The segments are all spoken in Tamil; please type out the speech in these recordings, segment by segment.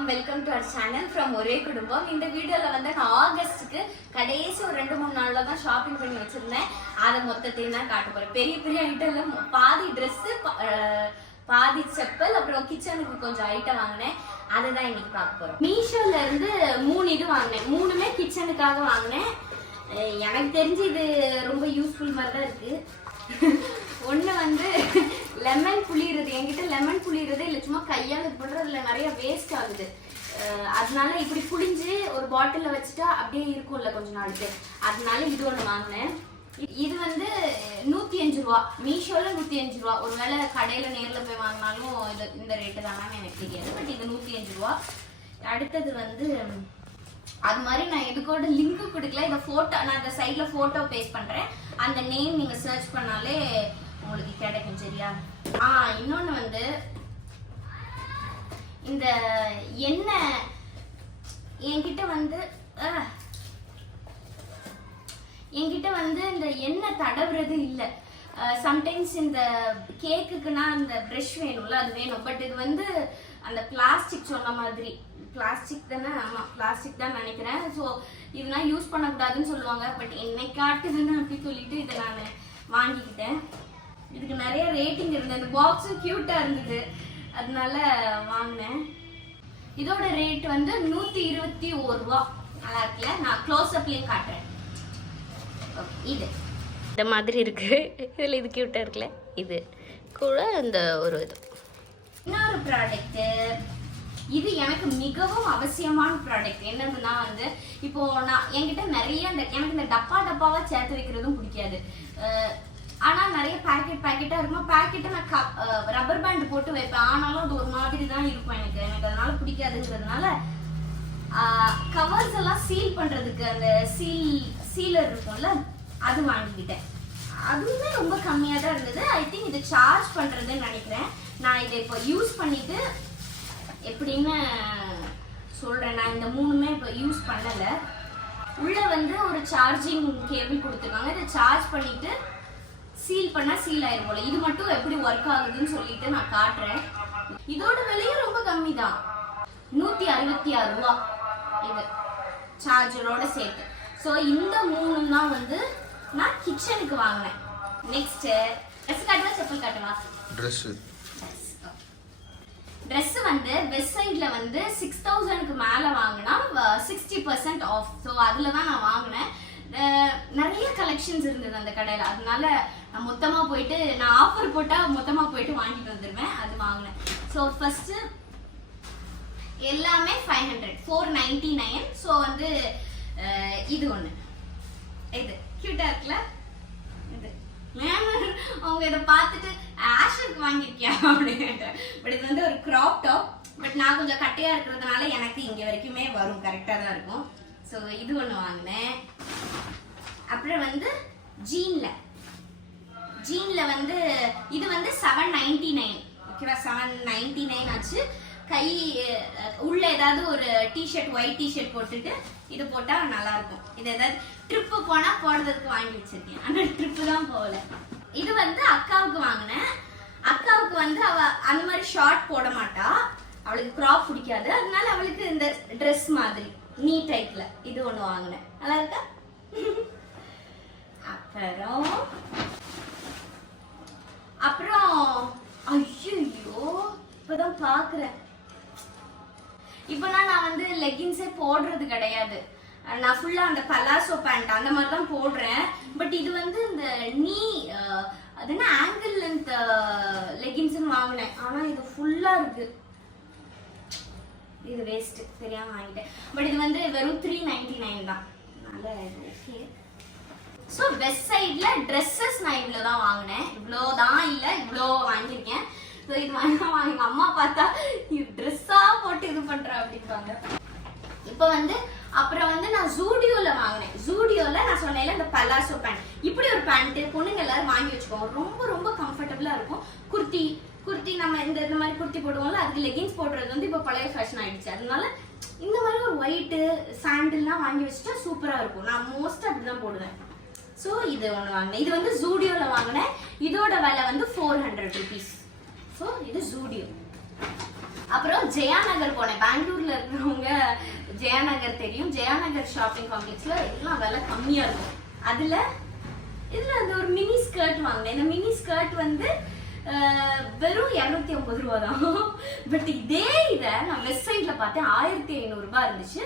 everyone, welcome to our channel from ஒரே குடும்பம். இந்த வீடியோல வந்து நான் ஆகஸ்ட்க்கு கடைசி ஒரு 2-3 நாள்ல தான் ஷாப்பிங் பண்ணி வச்சிருந்தேன். அத மொத்தத்தையும் தான் காட்ட போறேன். பெரிய பெரிய ஐட்டம்ல பாதி Dress, பாதி செப்பல், அப்புறம் கிச்சனுக்கு கொஞ்சம் ஐட்டம் வாங்கினேன். அதுதான் இன்னைக்கு பார்க்க போறோம். மீஷோல இருந்து 3 இது வாங்கினேன். 3மே கிச்சனுக்காக வாங்கினேன். எனக்கு தெரிஞ்சு இது ரொம்ப யூஸ்ஃபுல் மாதிரி தான் இருக்கு. ஒன்று வந்து லெமன் புளியறது. என்கிட்ட லெமன் புளியறது இல்லை, சும்மா கையால் இது பண்ணுறதுல நிறைய வேஸ்ட் ஆகுது. அதனால இப்படி புளிஞ்சு ஒரு பாட்டிலில் வச்சுட்டா அப்படியே இருக்கும்ல கொஞ்ச நாளுக்கு. அதனால இது ஒன்று வாங்கினேன். இது வந்து 105 ரூபா. மீஷோவில் 105 ரூபா. ஒருவேளை கடையில் நேரில் போய் வாங்கினாலும் இது இந்த ரேட்டு தானான்னு எனக்கு தெரியாது. பட் இது 105 ரூபா. அடுத்தது வந்து அது மாதிரி நான் எதுக்கோட லிங்க் கொடுக்கல. இதை ஃபோட்டோ நான் இந்த சைடில் ஃபோட்டோ பேஸ்ட் பண்ணுறேன். அந்த நேம் நீங்கள் சர்ச் பண்ணாலே உங்களுக்கு கிடைக்கும். சரியா? இன்னொன்று வந்து இந்த எண்ணெய் என்கிட்ட வந்து இந்த எண்ணெய் தடவுறது இல்லை. சம்டைம்ஸ் இந்த கேக்குக்குன்னா அந்த ப்ரஷ் வேணும்ல, அது வேணும். பட் இது வந்து அந்த பிளாஸ்டிக் சொன்ன மாதிரி பிளாஸ்டிக் தானே. ஆமாம், பிளாஸ்டிக் தான் நினைக்கிறேன். ஸோ இதெல்லாம் யூஸ் பண்ணக்கூடாதுன்னு சொல்லுவாங்க. பட் என்னை காட்டுதுன்னு அப்படி சொல்லிட்டு இதை நான் வாங்கிக்கிட்டேன். இதுக்கு நிறைய ரேட்டிங் இருந்தது. இந்த பாக்ஸும் க்யூட்டாக இருந்தது, அதனால வாங்கினேன். இதோட ரேட் வந்து 121 ரூபா. நல்லா இருக்குல்ல? நான் க்ளோஸ்அப்லேயும் காட்டுறேன். இது இந்த மாதிரி இருக்கு. இதில் இது க்யூட்டாக இருக்குல்ல? இது கூட இந்த ஒரு இது. இன்னொரு ப்ராடக்ட்டு, இது எனக்கு மிகவும் அவசியமான ப்ராடக்ட். என்னதுன்னா வந்து இப்போ நான் என்கிட்ட நிறைய எனக்கு இந்த டப்பாவாக சேர்த்து வைக்கிறதும் பிடிக்காது. ஆனால் நிறைய பேக்கெட்டாக இருக்கும். பேக்கெட்டை நான் ரப்பர் பேண்ட் போட்டு வைப்பேன். ஆனாலும் அது ஒரு மாதிரி தான் இருக்கும். எனக்கு அதனால பிடிக்காதுங்கிறதுனால கவர்ஸ் எல்லாம் சீல் பண்ணுறதுக்கு அந்த சீலர் இருக்கும்ல, அது வாங்கிக்கிட்டேன். அதுவுமே ரொம்ப கம்மியாக தான் இருந்தது. ஐ திங்க் இது சார்ஜ் பண்ணுறதுன்னு நினைக்கிறேன். நான் இதை இப்போ யூஸ் பண்ணிட்டு எப்படின்னு சொல்கிறேன். நான் இந்த 3மே இப்போ யூஸ் பண்ணலை. உள்ளே வந்து ஒரு சார்ஜிங் கேபிள் கொடுத்துருக்காங்க. இதை சார்ஜ் பண்ணிவிட்டு சீல் பண்ணால் சீல் ஆயிரும் போல. இது மட்டும் எப்படி ஒர்க் ஆகுதுன்னு சொல்லிட்டு நான் காட்டுறேன். இதோட விலையும் ரொம்ப கம்மி தான், 166 ரூபா இது சார்ஜரோட சேர்த்து. ஸோ இந்த 3 தான் வந்து நான் கிச்சனுக்கு வாங்கினேன். நெக்ஸ்ட் ட்ரெஸ் காட்டுவா செப்பல் காட்டுவா? ட்ரெஸ் வந்து வெஸ்ட் சைடில் வந்து 6000க்கு மேலே வாங்கினா 60% ஆஃப். ஸோ அதில் தான் நான் வாங்கினேன். நிறைய கலெக்ஷன்ஸ் இருந்தது அந்த கடையில். அதனால நான் மொத்தமாக போயிட்டு, நான் ஆஃபர் போட்டால் மொத்தமாக போயிட்டு வாங்கிட்டு வந்துடுவேன். அது வாங்கினேன். ஸோ ஃபஸ்ட்டு எல்லாமே 500, 499. ஸோ வந்து இது ஒன்று, இது க்யூட்டாக இருக்குல்ல? இது அவங்க இதை பார்த்துட்டு ஆஷுக்கு வாங்கியிருக்கியா அப்படின்னு. பட் இது வந்து ஒரு க்ராப் டாப். பட் நான் கொஞ்சம் கட்டையாக இருக்கிறதுனால எனக்கு இங்கே வரைக்குமே வரும், கரெக்டாக தான் இருக்கும். ஸோ இது ஒன்று வாங்கினேன். அப்புறம் வந்து ஜீனில் வந்து இது வந்து 799. ஓகேவா? 799 ஆச்சு. கை உள்ள ஏதாவது ஒரு டிஷர்ட், ஒயிட் டிஷர்ட் போட்டுட்டு இது போட்டால் நல்லா இருக்கும். இது ஏதாவது ட்ரிப்பு போனால் போடுறதுக்கு வாங்கி வச்சிருக்கேன். ஆனால் ட்ரிப்பு தான் போகல. இது வந்து அக்காவுக்கு வாங்கினேன். அக்காவுக்கு வந்து அவ அந்த மாதிரி ஷார்ட் போட மாட்டா, அவளுக்கு க்ராப் பிடிக்காது. அதனால அவளுக்கு இந்த ட்ரெஸ் மாதிரி நீ டைப்ல இது ஒன்று வாங்கினேன். நல்லா இருக்கா? அப்புறம் ஐயோ இப்பதான் பாக்குறேன். இப்போனா நான் வந்து லெகின்ஸே போடுறது கிடையாது. நான் ஃபுல்லா அந்த பலாசோ பேண்ட் அந்த மாதிரி தான் போடுறேன். பட் இது வந்து இந்த அது என்ன ஆங்கிள் லென்த் லெகின்ஸ்ன்னு வாங்கினேன். ஆனால் இது ஃபுல்லா இருக்கு. இது வேஸ்ட், தெரியாம வாங்கிட்டேன். பட் இது வந்து வெறும் 399 தான். நல்ல ஓகே. ஸோ வெஸ்ட் சைடில் ட்ரெஸ்ஸஸ் நான் இவ்வளோ தான் வாங்கினேன். இவ்வளோ தான் இல்லை, இவ்வளோ வாங்கியிருக்கேன். ஸோ இது வாங்க எங்கள் அம்மா பார்த்தா ட்ரெஸ்ஸாக போட்டு இது பண்ணுறா அப்படின்பாங்க. இப்போ வந்து அப்புறம் வந்து நான் ஜூடியோவில் வாங்கினேன். ஜூடியோவில் நான் சொன்னேன்ல இந்த பலாசோ பேண்ட், இப்படி ஒரு பேண்ட்டு பொண்ணுங்க எல்லாரும் வாங்கி வச்சுக்கோங்க. ரொம்ப ரொம்ப கம்ஃபர்டபுளாக இருக்கும். குர்த்தி நம்ம இந்த மாதிரி குர்த்தி போடுவோம்ல, அதுக்கு லெகின்ஸ் போடுறது வந்து இப்போ பழைய ஃபேஷன் ஆயிடுச்சு. அதனால இந்த மாதிரி ஒரு ஒயிட்டு சாண்டில்லாம் வாங்கி வச்சுட்டா சூப்பராக இருக்கும். நான் மோஸ்ட்டாக அப்படி தான் போடுவேன். ஸோ இது ஒன்று வாங்கினேன். இது வந்து ஜூடியோவில் வாங்கினேன். இதோட விலை வந்து 400 rupees. ஸோ இது ஜூடியோ. அப்புறம் ஜெயா நகர் போனேன். பெங்களூர்ல இருக்கிறவங்க ஜெயா நகர் தெரியும். ஜெயா நகர் ஷாப்பிங் காம்ப்ளெக்ஸ்ல எல்லாம் விலை கம்மியா இருக்கும். இதுல அந்த ஒரு மினி ஸ்கர்ட் வாங்கினேன். இந்த மினி ஸ்கர்ட் வந்து வெறும் 250 ரூபா தான். பட் இதே இதை நான் வெப்சைட்ல பார்த்தேன் 1500 ரூபாய் இருந்துச்சு.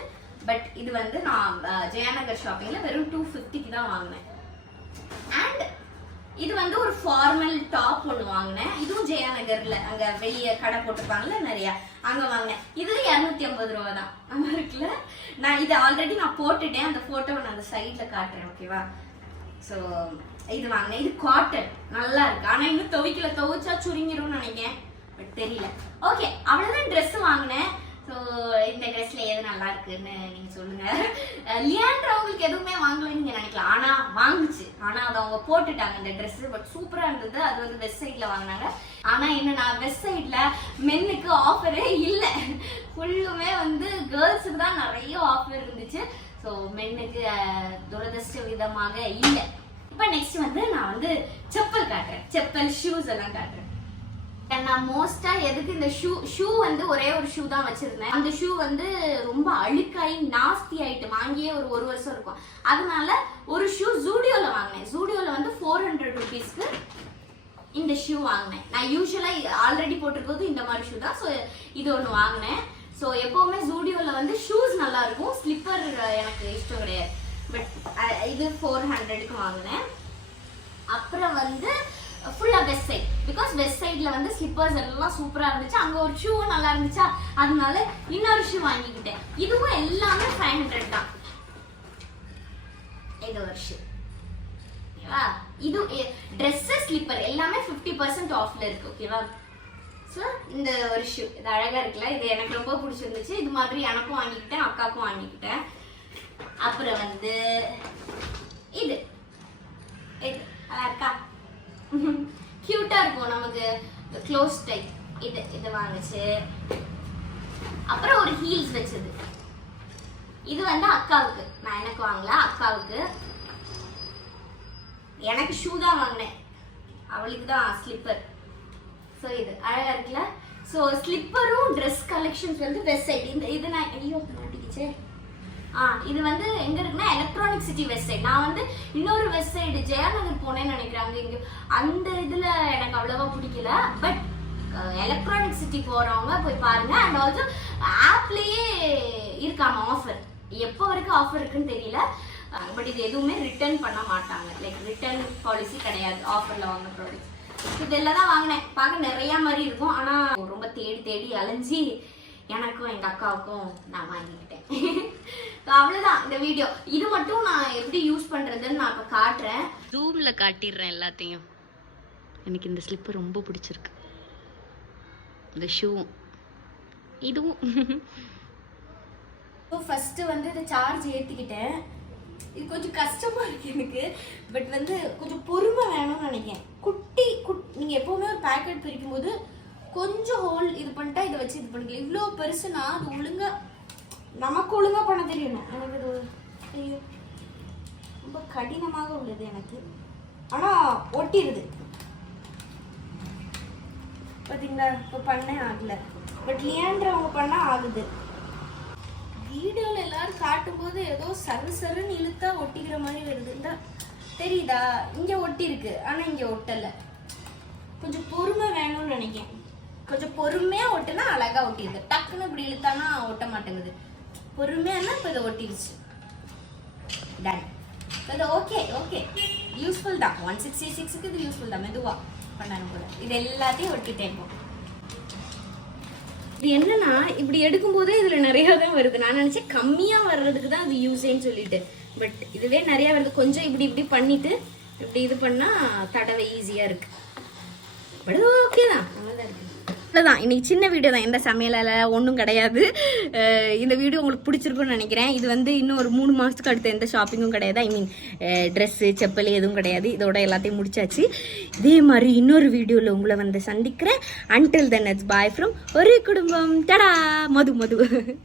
பட் இது வந்து நான் ஜெயாநகர் ஷாப்பிங்ல வெறும் 250க்கு தான் வாங்கினேன். அண்ட் இது வந்து ஒரு ஃபார்மல் டாப் ஒன்று வாங்கினேன். இதுவும் ஜெயாநகர்ல அங்க வெளியே கடை போட்டிருப்பாங்கல்ல நிறைய, அங்க வாங்கினேன். இது 250 ரூபா தான். நல்லா இருக்குல்ல? நான் இதை ஆல்ரெடி நான் போட்டுட்டேன். அந்த போட்டோவை நான் அந்த சைட்ல காட்டுறேன். ஓகேவா? ஸோ இது வாங்கினேன். இது காட்டன், நல்லா இருக்கு. ஆனா இன்னும் துவைச்சா சுருங்கிரும்னு நினைக்கிறேன். பட் தெரியல. ஓகே, அவ்வளவுதான் ட்ரெஸ் வாங்கினேன். ஸோ இந்த ட்ரெஸ்ல எது நல்லா இருக்குன்னு நீங்க சொல்லுங்க. லியாண்ட்ரா அவங்களுக்கு எதுவுமே வாங்கலன்னு நீங்க நினைக்கலாம். ஆனா வாங்குச்சு. ஆனா அதை அவங்க போட்டுட்டாங்க இந்த ட்ரெஸ். பட் சூப்பரா இருந்தது. அது வந்து வெஸ்ட் சைட்ல வாங்கினாங்க. ஆனா என்னன்னா வெஸ்ட் சைட்ல மென்னுக்கு ஆஃபரே இல்லை. ஃபுல்லுமே வந்து கேர்ள்ஸுக்கு தான் நிறைய ஆஃபர் இருந்துச்சு. ஸோ மென்னுக்கு துரதிருஷ்ட விதமாக இல்லை. இப்போ நெக்ஸ்ட் வந்து நான் வந்து செப்பல் காட்டுறேன். செப்பல் ஷூஸ் எல்லாம் காட்டுறேன். நான் மோஸ்டா எதுக்கு இந்த ஷூ வந்து ஒரே ஒரு ஷூ தான் வச்சிருந்தேன். அந்த ஷூ வந்து ரொம்ப அழுக்காயி நாஸ்தி ஆயிட்டு வாங்கியே ஒரு வருஷம் இருக்கும். அதனால ஒரு ஷூ ஜூடியோல வாங்கினேன். ஜூடியோல வந்து 400 ருபீஸ்க்கு இந்த ஷூ வாங்கினேன். நான் யூஸ்வலா ஆல்ரெடி போட்டிருக்கிறது இந்த மாதிரி ஷூ தான். ஸோ இது ஒன்று வாங்கினேன். ஸோ எப்பவுமே ஜூடியோல வந்து ஷூஸ் நல்லா இருக்கும். ஸ்லிப்பர் எனக்கு இஷ்டம் கிடையாது. பட் இது 400க்கு வாங்கினேன். அப்புறம் வந்து ஃபுல்லா வெஸ்ட் சைட். பிகாஸ் வெஸ்ட் சைட்ல வந்து ஸ்லிப்பர்ஸ் எல்லாம் சூப்பரா இருந்துச்சு. அங்க ஒரு ஷூவும் நல்லா இருந்துச்சா, அதனால இன்னொரு ஷூ வாங்கிக்கிட்டேன். இதுவும் எல்லாமே 500 தான். இது ஒரு ஷூ. ஓகேவா? இது ட்ரெஸ் ஸ்லிப்பர் எல்லாமே 50% ஆஃப்ல இருக்கு. ஓகேவா? ஸோ இந்த ஒரு ஷூ இது அழகா இருக்குல்ல? இது எனக்கு ரொம்ப பிடிச்சிருந்துச்சு. இது மாதிரி எனக்கும் வாங்கிக்கிட்டேன், அக்காவுக்கும் வாங்கிக்கிட்டேன். அப்புறம் வந்து இது நல்லா இருக்கா? கியூட்டா இருக்கும், நமக்கு க்ளோஸ் டைப். இது வாங்குச்சு. அப்புறம் ஒரு ஹீல்ஸ் வச்சது. இது வந்து அக்காவுக்கு. நான் எனக்கு வாங்கல, அக்காவுக்கு. எனக்கு ஷூ தான் வாங்கினேன், அவளுக்கு தான் ஸ்லிப்பர். ஸோ இது அழகா இருக்குல்ல? ஸோ ஸ்லிப்பரும் ட்ரெஸ் கலெக்ஷன்ஸ் வந்து வெஸ்ட் சைட். இது நான் ஐயோ மாட்டிக்கிச்சே. இது வந்து எங்க இருக்குன்னா எலக்ட்ரானிக் சிட்டி வெஸ்ட் சைட். நான் வந்து இன்னொரு வெஸ்ட் சைடு ஜெயாநகர் போனேன்னு நினைக்கிறாங்க. இங்க அந்த இதுல எனக்கு அவ்வளவா பிடிக்கல. பட் எலக்ட்ரானிக் சிட்டி போறவங்க போய் பாருங்க. அண்ட் ஆல்சோ ஆப்லயே இருக்காங்க ஆஃபர். எப்போ வரைக்கும் ஆஃபர் இருக்குன்னு தெரியல. பட் இது எதுவுமே ரிட்டர்ன் பண்ண மாட்டாங்க. லைக் ரிட்டர்ன் பாலிசி கிடையாது ஆஃபர்ல வாங்க ப்ராடக்ட்ஸ். இதெல்லாம் தான் வாங்கினேன். பார்க்க நிறைய மாதிரி இருக்கும். ஆனா ரொம்ப தேடி அலைஞ்சி எனக்கும் எங்க அக்காவுக்கும் நான் வாங்கிக்கிட்டேன். அவ்வளவுதான் இந்த வீடியோ. இது மட்டும் நான் எப்படி யூஸ் பண்றதுன்னு நான் இப்ப காட்டுறேன். ஜூம்ல காட்டிடுறேன் எல்லாத்தையும். எனக்கு இந்த ஸ்லிப்பர் ரொம்ப பிடிச்சிருக்கு. இந்த ஷூவும் இதுவும். ஃபர்ஸ்ட் வந்து இதை சார்ஜ் ஏத்திக்கிட்டேன். இது கொஞ்சம் கஷ்டமா இருக்கு எனக்கு. பட் வந்து கொஞ்சம் பொறுமை வேணும்னு நினைக்கிறேன். நீங்க எப்பவுமே ஒரு பேக்கெட் பிரிக்கும் போது கொஞ்சம் ஹோல் இது பண்ணிட்டா இதை வச்சு இது பண்ணிக்கலாம். இவ்வளோ பெருசுனா அது ஒழுங்கா நமக்கு ஒழுங்கா பண்ண தெரியணும். எனக்கு இது தெரியும், ரொம்ப கடினமாக உள்ளது எனக்கு. ஆனா ஒட்டிடுது பார்த்தீங்களா? இப்போ பண்ணே ஆகல. பட் லியாண்ட்ரா அவங்க பண்ணா ஆகுது. வீடியோல எல்லாரும் காட்டும் போது ஏதோ சருன்னு இழுத்தா ஒட்டிக்கிற மாதிரி வருது. தெரியுதா? இங்க ஒட்டி இருக்கு, ஆனா இங்க ஒட்டல. கொஞ்சம் பொறுமை வேணும்னு நினைக்கிறேன். கொஞ்சம் பொறுமையா ஒட்டுனா அழகா ஒட்டிடுது. டக்குன்னு இப்படி இழுத்தானா ஒட்ட மாட்டேங்குது. பொறுமையா இப்ப இதை ஒட்டிடுச்சு. டன். இது ஓகே யூஸ்ஃபுல் தான். 166க்கு இது யூஸ்ஃபுல் தான். மெதுவா பண்ணணும் போல. இது எல்லாத்தையும் ஒட்டிட்டேன். இது என்னன்னா இப்படி எடுக்கும் போதே இதுல நிறைய தான் வருது. நான் நினைச்சேன் கம்மியா வர்றதுக்கு தான் அது யூஸேன்னு சொல்லிட்டு. பட் இதுவே நிறைய வருது. கொஞ்சம் இப்படி பண்ணிட்டு இப்படி இது பண்ணா தடவை ஈஸியா இருக்கு. பட் ஓகே தான், நல்லா இருக்கு. அவ்வளோதான், இன்னைக்கு சின்ன வீடியோ தான். எந்த சமையலில் ஒன்றும் கிடையாது. இந்த வீடியோ உங்களுக்கு பிடிச்சிருக்குன்னு நினைக்கிறேன். இது வந்து இன்னும் ஒரு 3 மாதத்துக்கு அடுத்த எந்த ஷாப்பிங்கும் கிடையாது. ஐ மீன் ட்ரெஸ்ஸு செப்பல் எதுவும் கிடையாது. இதோட எல்லாத்தையும் முடிச்சாச்சு. இதே மாதிரி இன்னொரு வீடியோவில் உங்களை வந்து சந்திக்கிறேன். Until then it's bye from ஒரே குடும்பம். டடா. மது